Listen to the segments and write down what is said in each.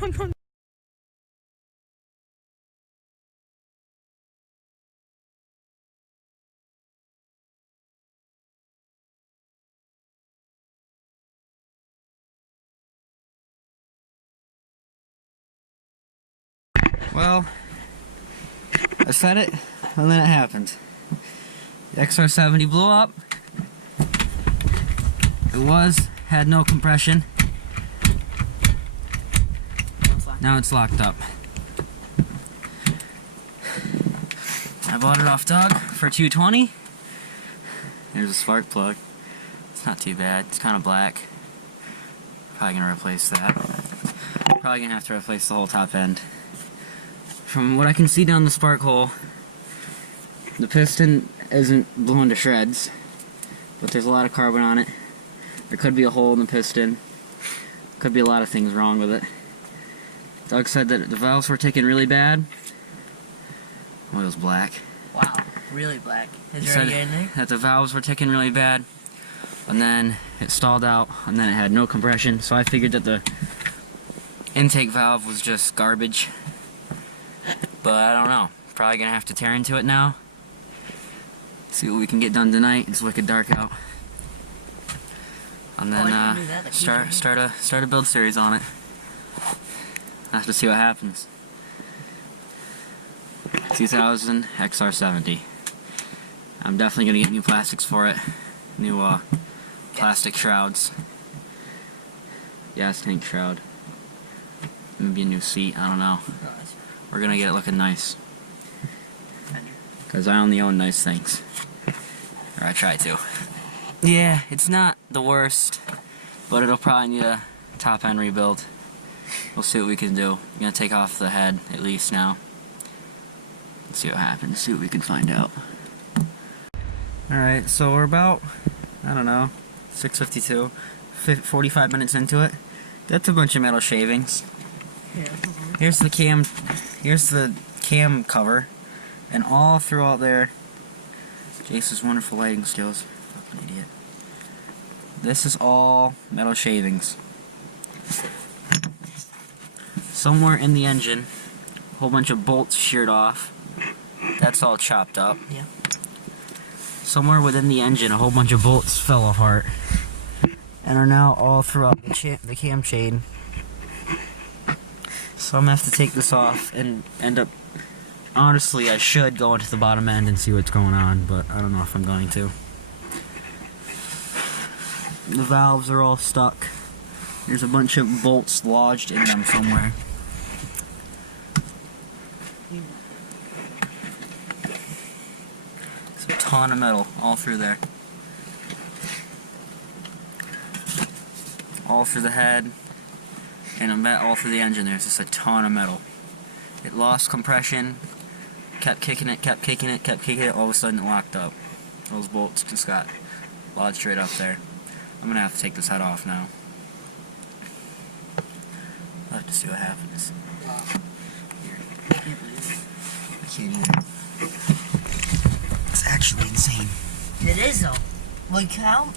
no. Well, I said it, and then it happened. The XR70 blew up. It had no compression. Now it's locked up. I bought it off Doug for $220. Here's a spark plug. It's not too bad. It's kind of black. Probably gonna replace that. Probably gonna have to replace the whole top end. From what I can see down the spark hole, the piston isn't blown to shreds, but there's a lot of carbon on it. There could be a hole in the piston. Could be a lot of things wrong with it. Doug said that the valves were ticking really bad. Oil's black. Wow, really black. He said that the valves were ticking really bad, and then it stalled out, and then it had no compression, so I figured that the intake valve was just garbage. But I don't know. Probably gonna have to tear into it now. See what we can get done tonight. It's wicked dark out. And then start a build series on it. I have to see what happens. 2000 XR70. I'm definitely gonna get new plastics for it. New plastic shrouds. Gas tank shroud. Maybe a new seat. I don't know. We're gonna get it looking nice. Because I only own nice things. Or I try to. Yeah, it's not the worst, but it'll probably need a top end rebuild. We'll see what we can do. I'm gonna take off the head at least now. Let's see what happens, see what we can find out. Alright, so we're about, I don't know, 6:52, 45 minutes into it. That's a bunch of metal shavings. Here's the cam cover, and all throughout there, Jace's wonderful lighting skills. Fucking idiot. This is all metal shavings. Somewhere in the engine, a whole bunch of bolts sheared off. That's all chopped up. Yeah. Somewhere within the engine, a whole bunch of bolts fell apart and are now all throughout the cam chain. So I'm gonna have to take this off and end up. Honestly, I should go into the bottom end and see what's going on, but I don't know if I'm going to. The valves are all stuck. There's a bunch of bolts lodged in them somewhere. There's a ton of metal all through there. All through the head, and I bet all through the engine there's just a ton of metal. It lost compression, kept kicking it, all of a sudden it locked up. Those bolts just got lodged straight up there. I'm gonna have to take this head off now. I'll have to see what happens. Here. I can't either. It's actually insane. It is though. Like how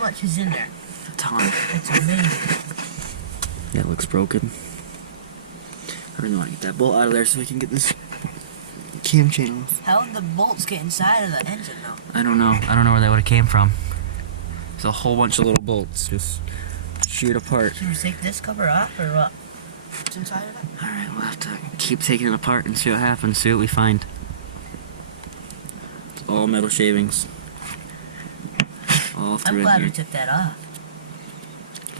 much is in there? A ton. It's amazing. Yeah, it looks broken. I really want to get that bolt out of there so we can get this cam chain off. How did the bolts get inside of the engine though? I don't know. I don't know where they would have came from. There's a whole bunch of little bolts just sheared apart. Should we take this cover off or what? What's inside of it? Alright, we'll have to keep taking it apart and see what happens, see what we find. It's all metal shavings. All through I'm glad here. we took that off.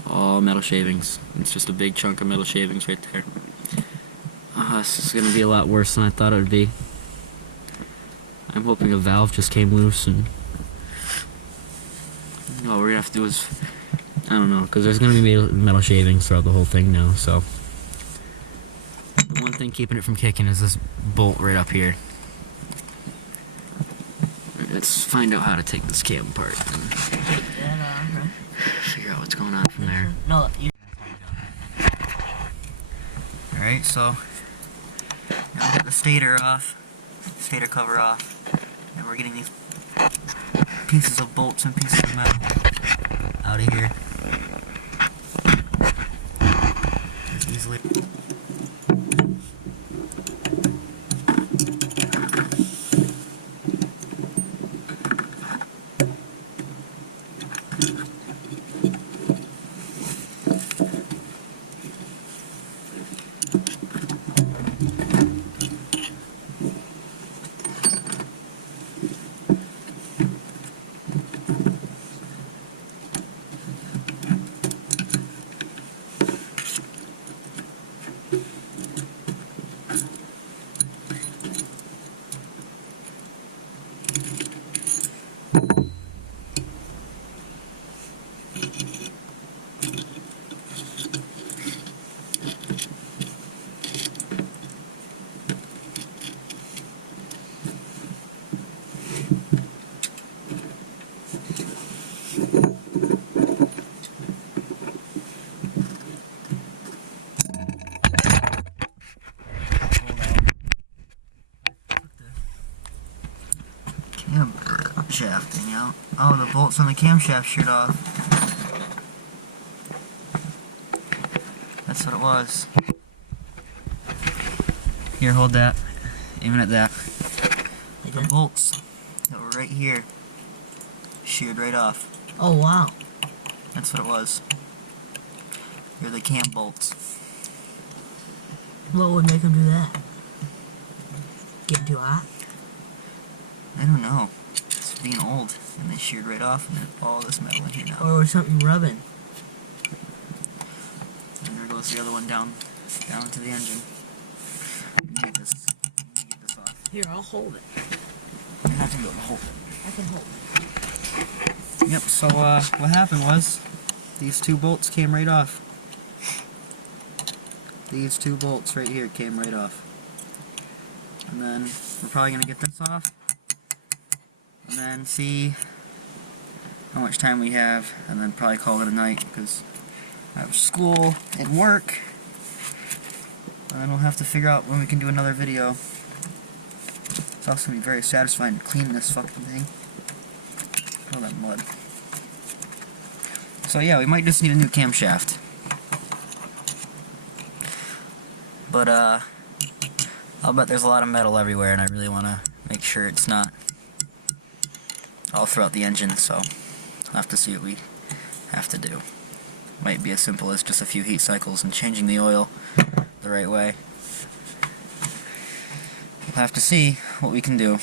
All metal shavings. It's just a big chunk of metal shavings right there. This is gonna be a lot worse than I thought it would be. I'm hoping a valve just came loose and all we're gonna have to do is, I don't know, because there's gonna be metal shavings throughout the whole thing now, so. The one thing keeping it from kicking is this bolt right up here. Let's find out how to take this cam apart and figure out what's going on from there. No, you. Alright, so now we got the stator cover off, and we're getting these pieces of bolts and pieces of metal out of here. It's easily. Oh, the bolts on the camshaft sheared off. That's what it was. Here, hold that. Aiming at that. The bolts that were right here sheared right off. Oh, wow. That's what it was. They're the cam bolts. What would make them do that? Get too hot? I don't know. It's being old. And they sheared right off, and there's all this metal in here now. Or was something rubbing? And there goes the other one down to the engine. Get this off. Here, I'll hold it. You have to be able to hold it. I can hold it. Yep, so what happened was, these two bolts came right off. These two bolts right here came right off. And then we're probably going to get this off. And then see how much time we have. And then probably call it a night because I have school and work. And then we'll have to figure out when we can do another video. It's also going to be very satisfying to clean this fucking thing. All that mud. So yeah, we might just need a new camshaft. But I'll bet there's a lot of metal everywhere and I really want to make sure it's not all throughout the engine, so I'll have to see what we have to do. Might be as simple as just a few heat cycles and changing the oil the right way. We'll have to see what we can do.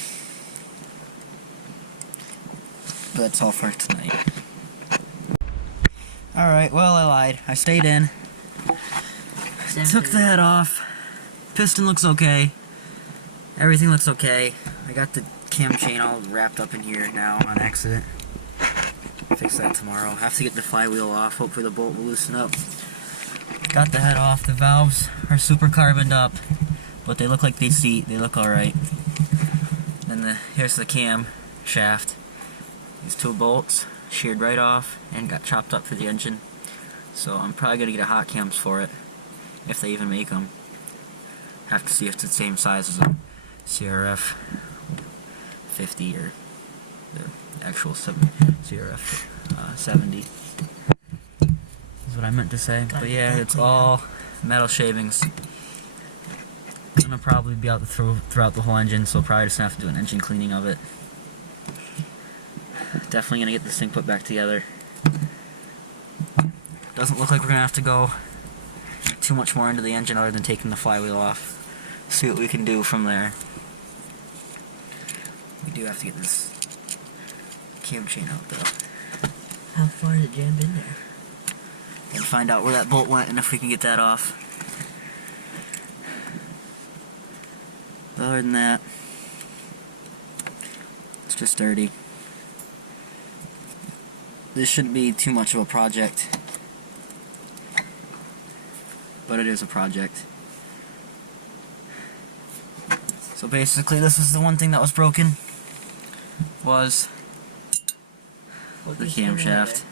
But that's all for tonight. Alright, well I lied. I stayed in. Took the head off. Piston looks okay. Everything looks okay. I got the cam chain all wrapped up in here now on accident. Fix that tomorrow. Have to get the flywheel off. Hopefully the bolt will loosen up. Got the head off. The valves are super carboned up, but they look like they seat. They look alright. Then here's the cam shaft. These two bolts sheared right off and got chopped up for the engine. So I'm probably going to get a hot cams for it, if they even make them. Have to see if it's the same size as a CRF 50 or the actual CRF 70. Is what I meant to say. But yeah, it's all metal shavings. Gonna probably be out throughout the whole engine, so probably just have to do an engine cleaning of it. Definitely gonna get this thing put back together. Doesn't look like we're gonna have to go too much more into the engine other than taking the flywheel off. See what we can do from there. We do have to get this cam chain out though. How far is it jammed in there? And find out where that bolt went and if we can get that off. Other than that, it's just dirty. This shouldn't be too much of a project, but it is a project. So basically this is the one thing that was broken, was the camshaft.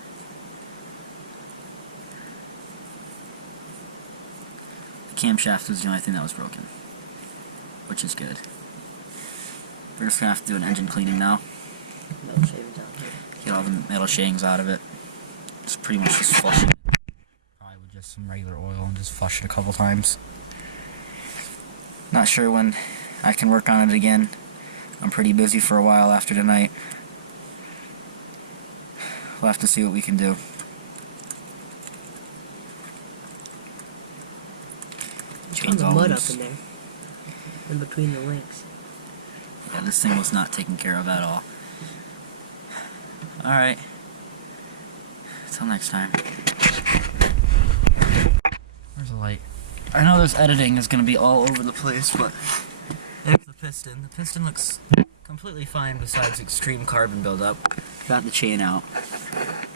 The camshaft was the only thing that was broken, which is good. We're just gonna have to do an engine cleaning now. Metal shavings out here. Get all the metal shavings out of it. It's pretty much just flush it. Probably with just some regular oil and just flush it a couple times. Not sure when I can work on it again. I'm pretty busy for a while after tonight. We'll have to see what we can do. Tons of mud up in there. In between the links. Yeah, this thing was not taken care of at all. Alright. Until next time. Where's the light? I know this editing is going to be all over the place, but there's the piston. The piston looks completely fine besides extreme carbon buildup. Got the chain out.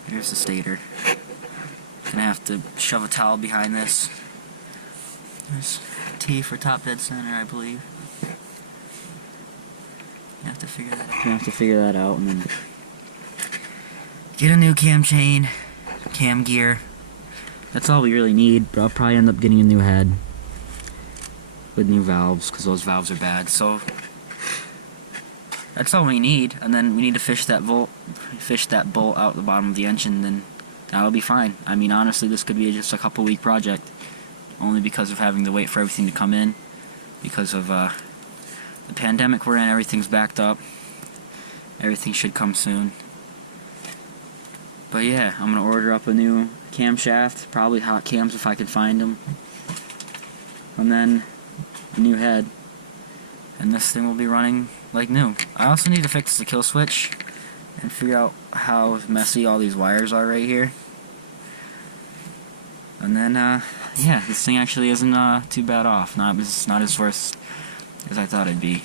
Here's the stator. Gonna have to shove a towel behind this. There's T for top dead center, I believe. You have to figure that out. You have to figure that out and then get a new cam chain, cam gear. That's all we really need, but I'll probably end up getting a new head with new valves because those valves are bad. So That's all we need, and then we need to fish that bolt out the bottom of the engine, then that'll be fine. I mean, honestly, this could be just a couple-week project, only because of having to wait for everything to come in, because of the pandemic we're in. Everything's backed up. Everything should come soon. But yeah, I'm gonna order up a new camshaft, probably hot cams if I can find them, and then a new head, and this thing will be running like new. I also need to fix the kill switch and figure out how messy all these wires are right here. And then, yeah, this thing actually isn't too bad off. Not as worse as I thought it'd be.